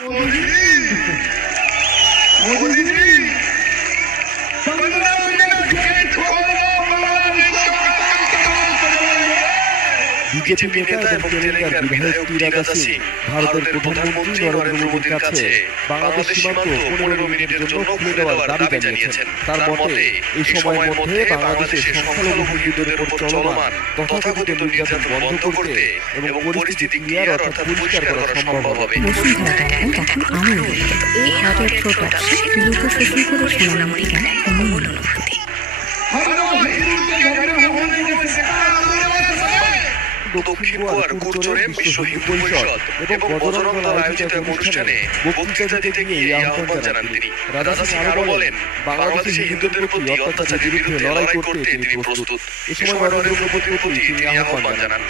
Modi ji BJP নেতা এবং তেলেঙ্গানার বিধায়ক টিরাগা সিং ভারতের প্রধানমন্ত্রী নরেন্দ্র মোদীর কাছে বাংলাদেশ সীমান্ত 15 মিনিটের জন্য খুলে দেওয়ার দাবি জানিয়েছেন। তার মতে এই সময়ের মধ্যে বাংলাদেশের সংখ্যালঘু হিন্দুদের উপর চলমান তথাকথিত নির্যাতন বন্ধ করতে এবং পরিস্থিতি ক্লিয়ার অর্থাৎ পরিষ্কার করা সম্ভব হবে। এই হার্টের প্রোডাক্টস বিলুপ্ত সচিবগুলো শোনানো থেকে অমূল্য অনুভূতি। দক্ষিণ গোয়ার কুরচরে বিশ্ব হিন্দু পরিষদ এবং বজরং দল আয়োজিত অনুষ্ঠানে বক্তৃতা দিতে গিয়ে এই আহ্বান জানান তিনি। রাজা সিং আরো বলেন, বাংলাদেশে হিন্দুদের প্রতি অত্যাচারের বিরুদ্ধে লড়াই করতে তিনি প্রস্তুত। এ সময় নরেন্দ্র মোদীর প্রতি তিনি আহ্বান জানান।